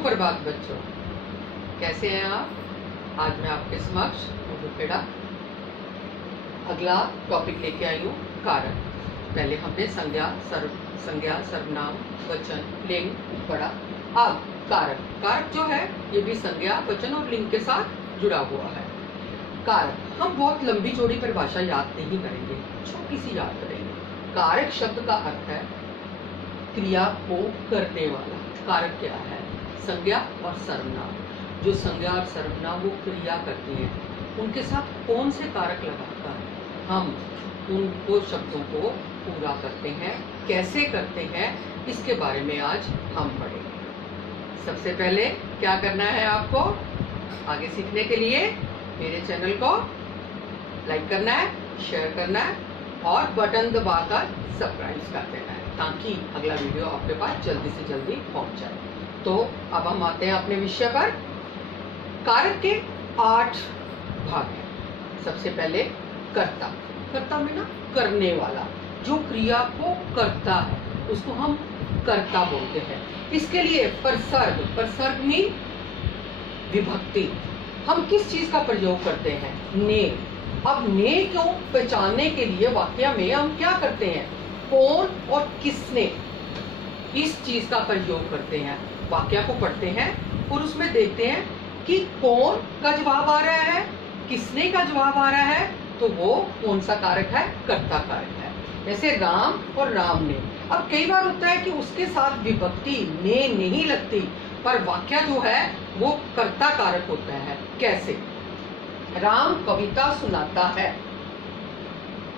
सुप्रभात बच्चों, कैसे हैं आप। आज मैं आपके समक्ष खेड़ा अगला टॉपिक लेके आई हूँ, कारक। पहले हमने संज्ञा, सर्वनाम, वचन, लिंग पढ़ा। अब कारक। कारक जो है ये भी संज्ञा, वचन और लिंग के साथ जुड़ा हुआ है। कारक हम बहुत लंबी चौड़ी परिभाषा याद नहीं करेंगे, छोटी सी याद करेंगे। कारक शब्द का अर्थ है क्रिया को करने वाला। कारक क्या है? संज्ञा और सर्वनाम। जो संज्ञा और सर्वनाम वो क्रिया करती हैं, उनके साथ कौन से कारक लगाकर हम उनको शब्दों को पूरा करते हैं, कैसे करते हैं, इसके बारे में आज हम पढ़ेंगे। सबसे पहले क्या करना है आपको आगे सीखने के लिए? मेरे चैनल को लाइक करना है, शेयर करना है और बटन दबाकर सब्सक्राइब कर देना है, ताकि अगला वीडियो आपके पास जल्दी से जल्दी पहुंच जाए। तो अब हम आते हैं अपने विषय पर। कारक के 8 भाग हैं। सबसे पहले कर्ता। कर्ता में ना करने वाला, जो क्रिया को करता है उसको हम कर्ता बोलते हैं। इसके लिए परसर्ग, परसर्ग मीन विभक्ति। हम किस चीज का प्रयोग करते हैं? ने। अब ने को पहचानने के लिए वाक्य में हम क्या करते हैं? कौन और किसने, इस चीज का प्रयोग करते हैं। वाक्य को पढ़ते हैं और उसमें देखते हैं कि कौन का जवाब आ रहा है, किसने का जवाब आ रहा है, तो वो कौन सा कारक है? कर्ता कारक है। जैसे राम और राम ने। अब कई बार होता है कि उसके साथ विभक्ति ने नहीं लगती, पर वाक्य जो है वो कर्ता कारक होता है। कैसे? राम कविता सुनाता है।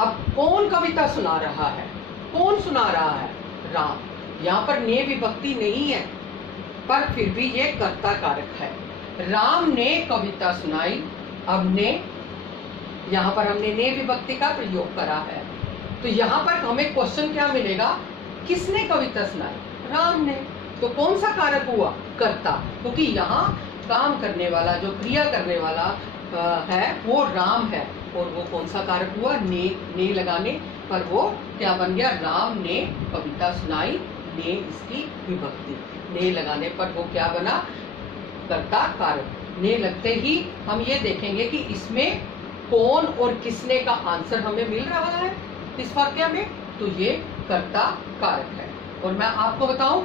अब कौन कविता सुना रहा है? कौन सुना रहा है? राम। यहाँ पर ने विभक्ति नहीं है, पर फिर भी ये कर्ता कारक है। राम ने कविता सुनाई। अब ने, यहाँ पर हमने ने विभक्ति का प्रयोग करा है, तो यहाँ पर हमें क्वेश्चन क्या मिलेगा? किसने कविता सुनाई? राम ने। तो कौन सा कारक हुआ? कर्ता, क्योंकि यहाँ काम करने वाला, जो क्रिया करने वाला है वो राम है। और वो कौन सा कारक हुआ? ने लगाने पर वो क्या बन गया? राम ने कविता सुनाई। ने इसकी विभक्ति, ने लगाने पर वो क्या बना? कर्ता कारक। ने लगते ही हम ये देखेंगे कि इसमें कौन और किसने का आंसर हमें मिल रहा है इस वाक्य में, तो ये कर्ता कारक है। और मैं आपको बताऊं,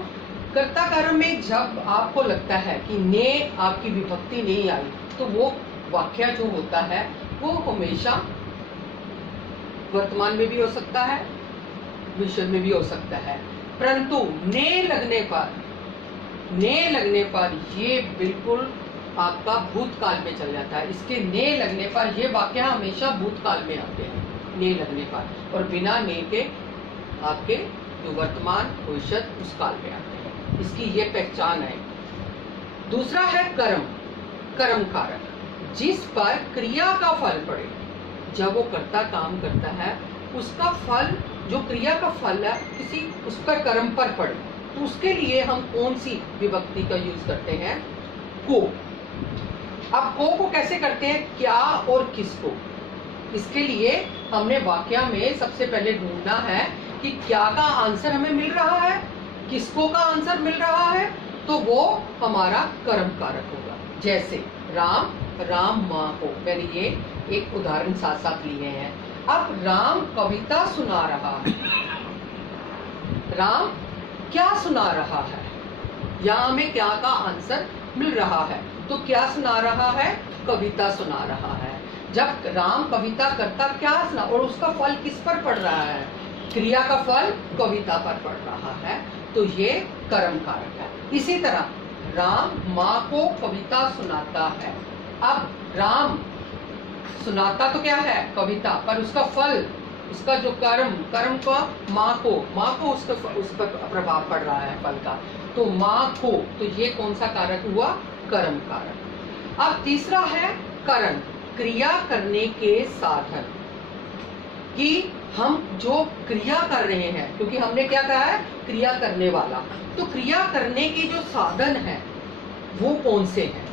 कर्ता कारक में जब आपको लगता है कि ने आपकी विभक्ति नहीं आई, तो वो वाक्य जो होता है वो हमेशा वर्तमान में भी हो सकता है, भविष्य में भी हो सकता है। परंतु ने लगने पर ये बिल्कुल आपका भूतकाल में चल जाता है। इसके ने लगने पर ये वाक्य हमेशा भूतकाल में आते हैं, ने लगने पर। और बिना ने के आपके जो वर्तमान, भविष्य उस काल में आते हैं। इसकी ये पहचान है। दूसरा है कर्म। कर्म कारक, जिस पर क्रिया का फल पड़े। जब वो कर्ता काम करता है, उसका फल, जो क्रिया का फल है, किसी उस पर कर्म पर पड़े, तो उसके लिए हम कौन सी विभक्ति का यूज करते हैं? को। अब को कैसे करते हैं? क्या और किसको। इसके लिए हमने वाक्य में सबसे पहले ढूंढना है कि क्या का आंसर हमें मिल रहा है, किसको का आंसर मिल रहा है, तो वो हमारा कर्म कारक होगा। जैसे राम, राम माँ को। मैंने ये एक उदाहरण साथ साथ लिए हैं। अब राम कविता सुना रहा है। राम क्या सुना रहा है? यहाँ हमें क्या का आंसर मिल रहा है, तो क्या सुना रहा है? कविता सुना रहा है। जब राम कविता करता क्या सुना, और उसका फल किस पर पड़ रहा है? क्रिया का फल कविता पर पड़ रहा है, तो ये कर्म कारक है। इसी तरह राम माँ को कविता सुनाता है। अब राम सुनाता तो क्या है? कविता, पर उसका फल, उसका जो कर्म का माँ को उस पर प्रभाव पड़ रहा है फल का, तो माँ को, तो ये कौन सा कारक हुआ? कर्म कारक। अब तीसरा है करण, क्रिया करने के साधन। कि हम जो क्रिया कर रहे हैं, क्योंकि हमने क्या कहा है? क्रिया करने वाला, तो क्रिया करने के जो साधन है वो कौन से हैं?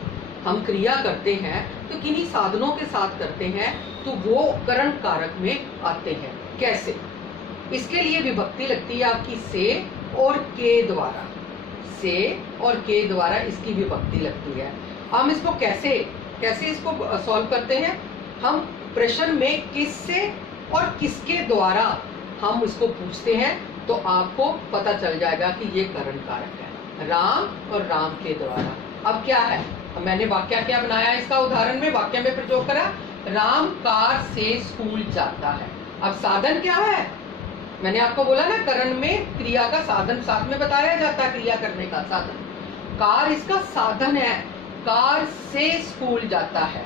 हम क्रिया करते हैं तो किन्हीं साधनों के साथ करते हैं, तो वो करण कारक में आते हैं। कैसे? इसके लिए विभक्ति लगती है आपकी से और के द्वारा। से और के द्वारा इसकी विभक्ति लगती है। हम इसको कैसे इसको सॉल्व करते हैं? हम प्रश्न में किससे और किसके द्वारा हम इसको पूछते हैं तो आपको पता चल जाएगा कि ये करण कारक है, राम और राम के द्वारा। अब क्या है, मैंने वाक्य क्या बनाया, इसका उदाहरण में वाक्य में प्रयोग करा, राम कार से स्कूल जाता है। अब साधन क्या है? मैंने आपको बोला ना, करण में क्रिया का साधन साथ में बताया जाता है, क्रिया करने का साधन। कार इसका साधन है, कार से स्कूल जाता है।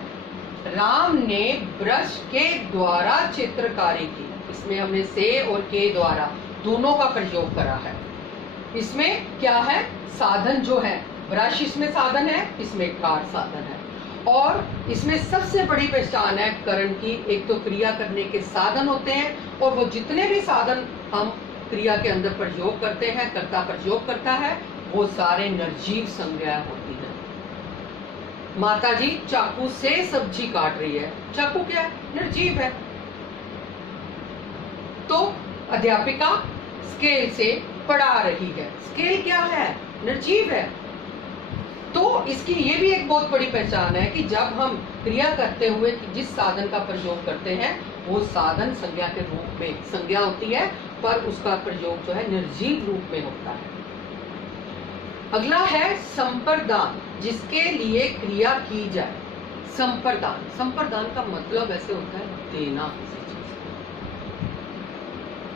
राम ने ब्रश के द्वारा चित्रकारी की, इसमें हमने से और के द्वारा दोनों का प्रयोग करा है। इसमें क्या है, साधन जो है, ब्रश इसमें साधन है, इसमें कार साधन है। और इसमें सबसे बड़ी पहचान है करण की, एक तो क्रिया करने के साधन होते हैं और वो जितने भी साधन हम क्रिया के अंदर प्रयोग करते हैं, कर्ता प्रयोग करता है, वो सारे निर्जीव संज्ञा होती है। माता जी चाकू से सब्जी काट रही है, चाकू क्या है? निर्जीव है। तो अध्यापिका स्केल से पढ़ा रही है, स्केल क्या है? निर्जीव है। तो इसकी ये भी एक बहुत बड़ी पहचान है कि जब हम क्रिया करते हुए जिस साधन का प्रयोग करते हैं वो साधन संज्ञा के रूप में संज्ञा होती है, पर उसका प्रयोग जो है निर्जीव रूप में होता है। अगला है संप्रदान, जिसके लिए क्रिया की जाए। संप्रदान का मतलब ऐसे होता है देना किसी चीज को,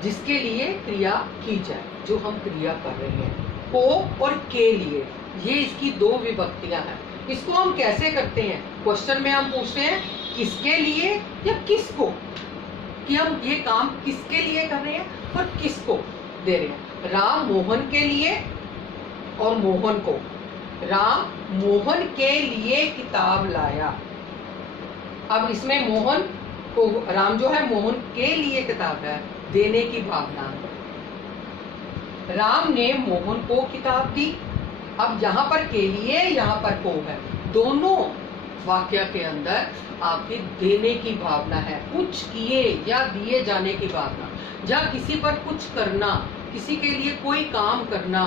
जिसके लिए क्रिया की जाए, जो हम क्रिया कर रहे हैं। को और के लिए, ये इसकी दो विभक्तियां हैं। इसको हम कैसे करते हैं? क्वेश्चन में हम पूछते हैं किसके लिए या किसको, कि हम ये काम किसके लिए कर रहे हैं और किसको दे रहे हैं। राम मोहन के लिए और मोहन को, राम मोहन के लिए किताब लाया। अब इसमें मोहन को, राम जो है मोहन के लिए किताब है, देने की भावना है। राम ने मोहन को किताब दी। अब यहाँ पर के लिए, यहाँ पर को है, दोनों वाक्य के अंदर आपकी देने की भावना है, कुछ किए या दिए जाने की भावना, या किसी पर कुछ करना, किसी के लिए कोई काम करना,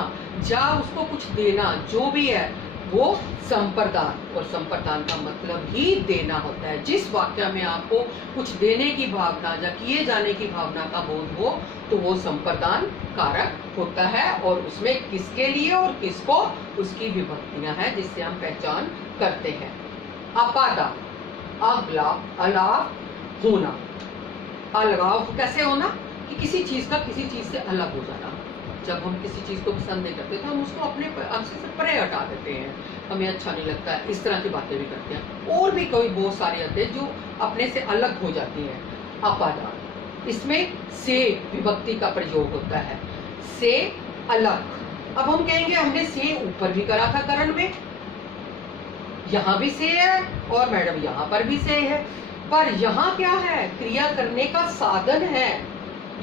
या उसको कुछ देना, जो भी है वो संप्रदान। और संप्रदान का मतलब ही देना होता है। जिस वाक्य में आपको कुछ देने की भावना या किए जाने की भावना का बोध हो तो वो संप्रदान कारक होता है, और उसमें किसके लिए और किसको, उसकी विभक्तियां हैं जिससे हम पहचान करते हैं। अपादान, अगला, अलाव, होना। अलगाव कैसे होना? कि किसी चीज का किसी चीज से अलग हो जाना। जब हम किसी चीज को पसंद नहीं करते तो हम उसको अपने अंश से परे हटा देते हैं, हमें अच्छा नहीं लगता है, इस तरह की बातें भी करते हैं। और भी कोई बहुत सारी आदतें जो अपने से अलग हो जाती हैं। अपादान, इसमें से विभक्ति का प्रयोग होता है, से अलग। अब हम कहेंगे हमने से ऊपर भी करा था करण में, यहाँ भी से है और मैडम यहाँ पर भी से है, पर यहाँ क्या है? क्रिया करने का साधन है।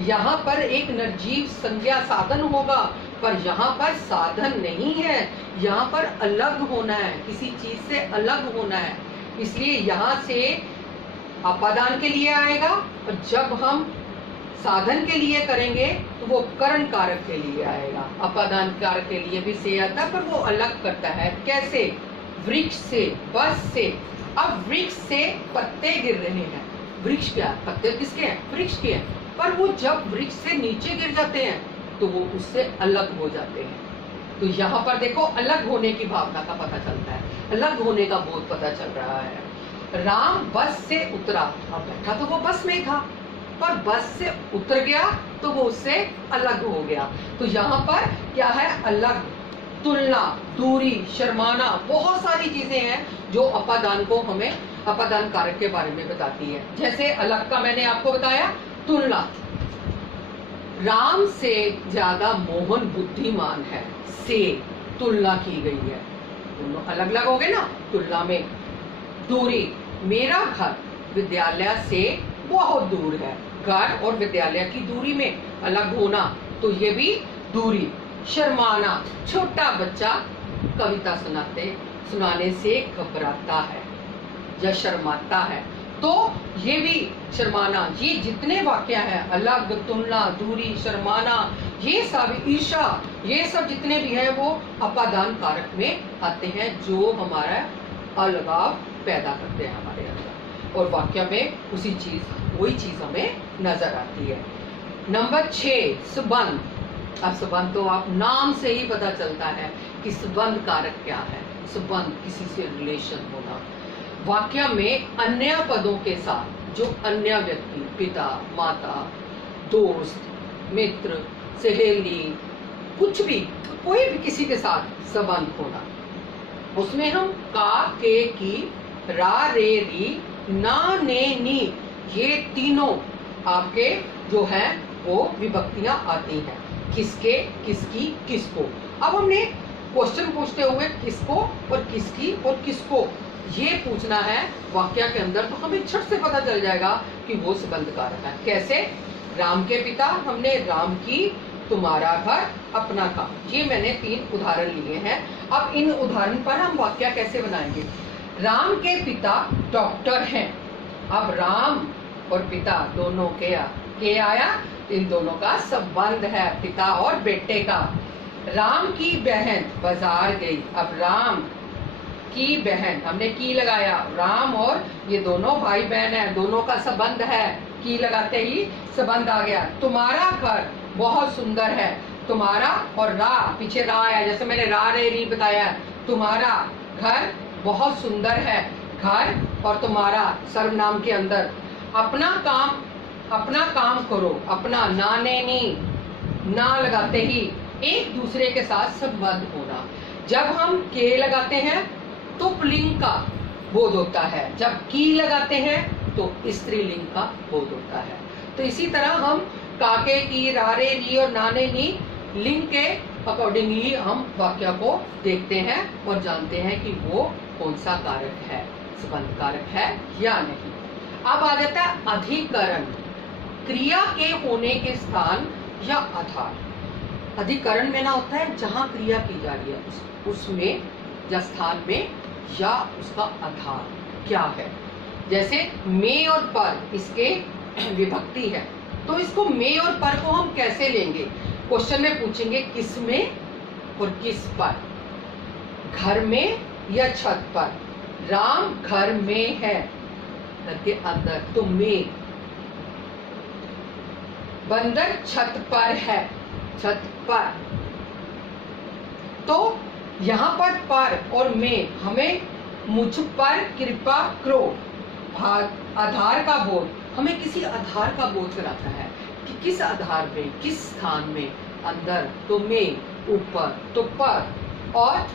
यहाँ पर एक निर्जीव संज्ञा साधन होगा, पर यहाँ पर साधन नहीं है, यहाँ पर अलग होना है, किसी चीज से अलग होना है। इसलिए यहाँ से अपादान के लिए आएगा, और जब हम साधन के लिए करेंगे तो वो करण कारक के लिए आएगा। अपादान कारक के लिए भी से आता है, पर वो अलग करता है। कैसे? वृक्ष से, बस से। अब वृक्ष से पत्ते गिर रहे हैं, वृक्ष क्या? पत्ते किसके हैं? वृक्ष के हैं। पर वो जब वृक्ष से नीचे गिर जाते हैं तो वो उससे अलग हो जाते हैं। तो यहाँ पर देखो अलग होने की भावना का पता चलता है, अलग होने का बोध पता चल रहा है। राम बस से उतरा, अब बैठा तो वो बस में था, पर बस से उतर गया तो वो उससे अलग हो गया। तो यहाँ पर क्या है? अलग, तुलना, दूरी, शर्माना, बहुत सारी चीजें हैं जो अपादान को हमें, अपादान कारक के बारे में बताती है। जैसे अलग का मैंने आपको बताया, तुलना। राम से ज्यादा मोहन बुद्धिमान है, से तुलना की गई है, दोनों अलग अलग हो गए ना तुलना में। दूरी, मेरा घर विद्यालय से बहुत दूर है, घर और विद्यालय की दूरी में अलग होना, तो ये भी दूरी। शर्माना, छोटा बच्चा कविता सुनाने से घबराता है या शर्माता है, तो ये भी शर्माना, ये जितने वाक्य हैं, अलग, तुलना, दूरी, शर्माना, ये सब, ईर्षा, ये सब जितने भी हैं वो अपादान कारक में आते हैं, जो हमारा अलगाव पैदा करते हैं हमारे अंदर, और वाक्य में उसी चीज, वही चीज हमें नजर आती है। नंबर 6, संबंध। अब संबंध तो आप नाम से ही पता चलता है कि संबंध कारक क्या है। संबंध, किसी से रिलेशन होना। वाक्य में अन्य पदों के साथ जो अन्य व्यक्ति, पिता, माता, दोस्त, मित्र, सहेली, कुछ भी, कोई भी किसी के साथ संबंध होना, उसमें हम का, के, की, रा, रे, री, ना, ने, नी, ये तीनों आपके जो है वो विभक्तियां आती हैं। किसके, किसकी, किसको। अब हमने क्वेश्चन पूछते हुए किसको और किसकी और किसको ये पूछना है वाक्य के अंदर, तो हमें झट से पता चल जाएगा कि वो संबंध कारक है। कैसे? राम के पिता, हमने राम की, तुम्हारा घर, अपना काम, ये मैंने 3 उदाहरण लिए हैं। अब इन उदाहरण पर हम वाक्य कैसे बनाएंगे? राम के पिता डॉक्टर हैं। अब राम और पिता दोनों के आया, इन दोनों का संबंध है, पिता और बेटे का। राम की बहन बाजार गई। अब राम की बहन, हमने की लगाया, राम और ये दोनों भाई बहन है, दोनों का संबंध है, की लगाते ही संबंध आ गया। तुम्हारा घर बहुत सुंदर है। तुम्हारा और रा, पीछे रा आया, जैसे मैंने रा, रे, री बताया। तुम्हारा घर बहुत सुंदर है, घर और तुम्हारा सर्वनाम के अंदर। अपना काम करो, अपना, ना, ने, नी, ना लगाते ही एक दूसरे के साथ संबंध होना। जब हम के लगाते हैं तो पुल्लिंग का बोध होता है, जब की लगाते हैं तो स्त्रीलिंग का बोध होता है। तो इसी तरह हम काके, की, रारे, री और नाने, नी लिंग के अकॉर्डिंगली हम वाक्य को देखते हैं और जानते हैं कि वो कौन सा कारक है, संबंध कारक है या नहीं। अब आ जाता है अधिकरण, क्रिया के होने के स्थान या आधार। अधिकरण में ना होता है जहां क्रिया की जा रही है उसमें या स्थान में, या उसका आधार क्या है। जैसे में और पर, इसके विभक्ति है, तो इसको में और पर को हम कैसे लेंगे? क्वेश्चन में पूछेंगे किस में और किस पर, घर में या छत पर। राम घर में है, घर के अंदर, तो में। बंदर छत पर है, छत पर। तो यहाँ पर और में हमें मुझ पर कृपा करो, आधार का बोध, हमें किसी आधार का बोध कराता है कि किस आधार पे, किस स्थान में। अंदर तो में, ऊपर तो पर, और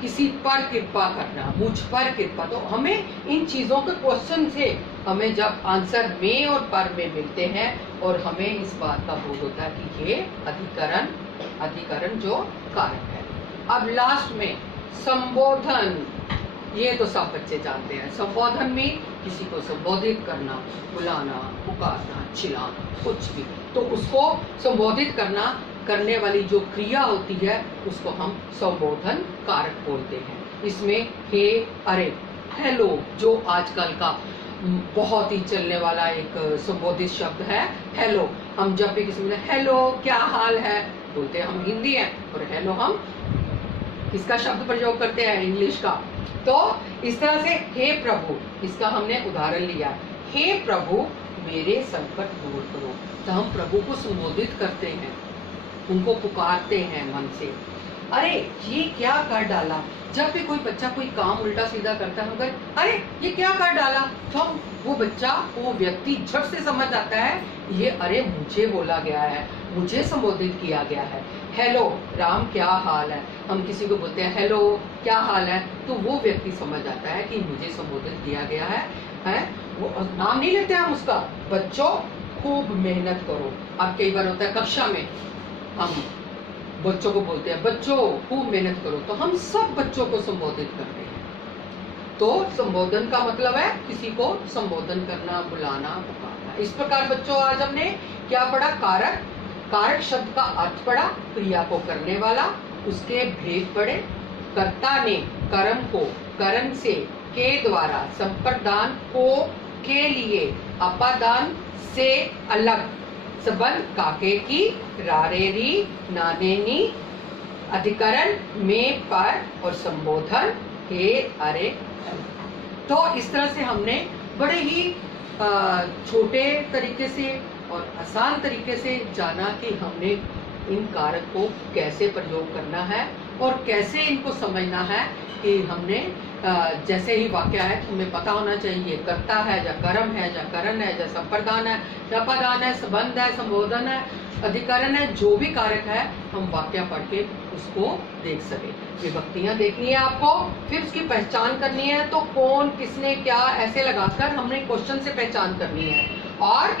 किसी पर कृपा करना, मुझ पर कृपा। तो हमें इन चीजों के क्वेश्चन से हमें जब आंसर में और पर में मिलते हैं और हमें इस बात का बोध होता है कि ये अधिकरण जो कारक है। अब लास्ट में संबोधन, ये तो सब बच्चे जानते हैं। संबोधन में किसी को संबोधित करना, बुलाना, पुकारना, चिल्लाना, कुछ भी, तो उसको संबोधित करने वाली जो क्रिया होती है उसको हम संबोधन कारक बोलते हैं। इसमें हे, अरे, हेलो, जो आजकल का बहुत ही चलने वाला एक संबोधित शब्द है, हेलो। हम जब भी किसी में हेलो क्या हाल है बोलते हैं, हम हिंदी हैं, और हेलो हम किसका शब्द प्रयोग करते हैं, इंग्लिश का। तो इस तरह से हे प्रभु, इसका हमने उदाहरण लिया, हे प्रभु मेरे संकट दूर करो। तो हम प्रभु को संबोधित करते हैं, उनको पुकारते हैं मन से। अरे ये क्या कर डाला, जब भी कोई बच्चा कोई काम उल्टा सीधा करता है, मगर अरे ये क्या कर डाला, तो हम वो बच्चा, वो व्यक्ति झट से समझ आता है ये अरे मुझे बोला गया है, मुझे संबोधित किया गया है। हेलो राम क्या हाल है, हम किसी को बोलते हैं हेलो क्या हाल है, तो वो व्यक्ति समझ आता है कि मुझे संबोधित किया गया है। वो नाम नहीं लेते हम उसका। बच्चों खूब मेहनत करो। अब कई बार होता है कक्षा में हम बच्चों को बोलते हैं बच्चों खूब मेहनत करो, तो हम सब बच्चों को संबोधित करते हैं। तो संबोधन का मतलब है किसी को संबोधन करना, बुलाना, पुकारना। इस प्रकार बच्चों आज हमने क्या पढ़ा, कारक। कारक शब्द का अर्थ पढ़ा, क्रिया को करने वाला, उसके भेद पढ़े, कर्ता ने कर्म को करण से के द्वारा संप्रदान को के लिए, अपादान से अलग, संबंध काके की, रारे री, नाने नी, अधिकरण में पर और संबोधन हे अरे। तो इस तरह से हमने बड़े ही छोटे तरीके से और आसान तरीके से जाना कि हमने इन कारक को कैसे प्रयोग करना है और कैसे इनको समझना है कि हमने जैसे ही वाक्य है हमें पता होना चाहिए कर्ता है या कर्म है या करण है या संप्रदान है या अपादान है, संबंध है, संबोधन है, अधिकरण है, जो भी कारक है हम वाक्य पढ़ के उसको देख सके। विभक्तियां देखनी है आपको, फिर उसकी पहचान करनी है, तो कौन किसने क्या ऐसे लगाकर हमने क्वेश्चन से पहचान करनी है और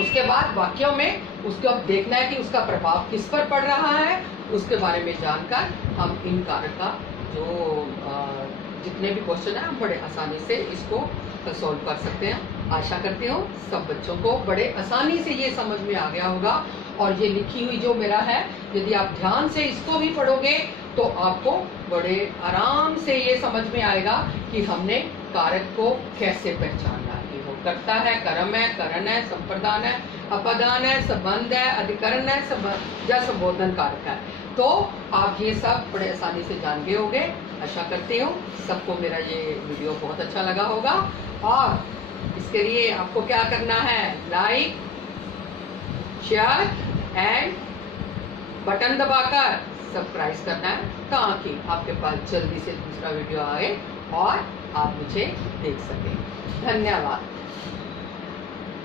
उसके बाद वाक्यों में उसको अब देखना है कि उसका प्रभाव किस पर पड़ रहा है, उसके बारे में जानकर हम इन कारक का जो जितने भी क्वेश्चन है हम बड़े आसानी से इसको सॉल्व कर सकते हैं। आशा करती हूँ सब बच्चों को बड़े आसानी से ये समझ में आ गया होगा। और ये लिखी हुई जो मेरा है, यदि आप ध्यान से इसको भी पढ़ोगे तो आपको बड़े आराम से ये समझ में आएगा कि हमने कारक को कैसे पहचानना है। वो कर्ता है, कर्म है, करण है, संप्रदान है, अपादान है, संबंध है, अधिकरण है, या संबोधन कारक है। तो आप ये सब बड़े आसानी से जान गए होंगे। आशा करती हूँ सबको मेरा ये वीडियो बहुत अच्छा लगा होगा। और इसके लिए आपको क्या करना है, लाइक, शेयर एंड बटन दबाकर सब्सक्राइब करना है, ताकि आपके पास जल्दी से दूसरा वीडियो आए और आप मुझे देख सकें। धन्यवाद।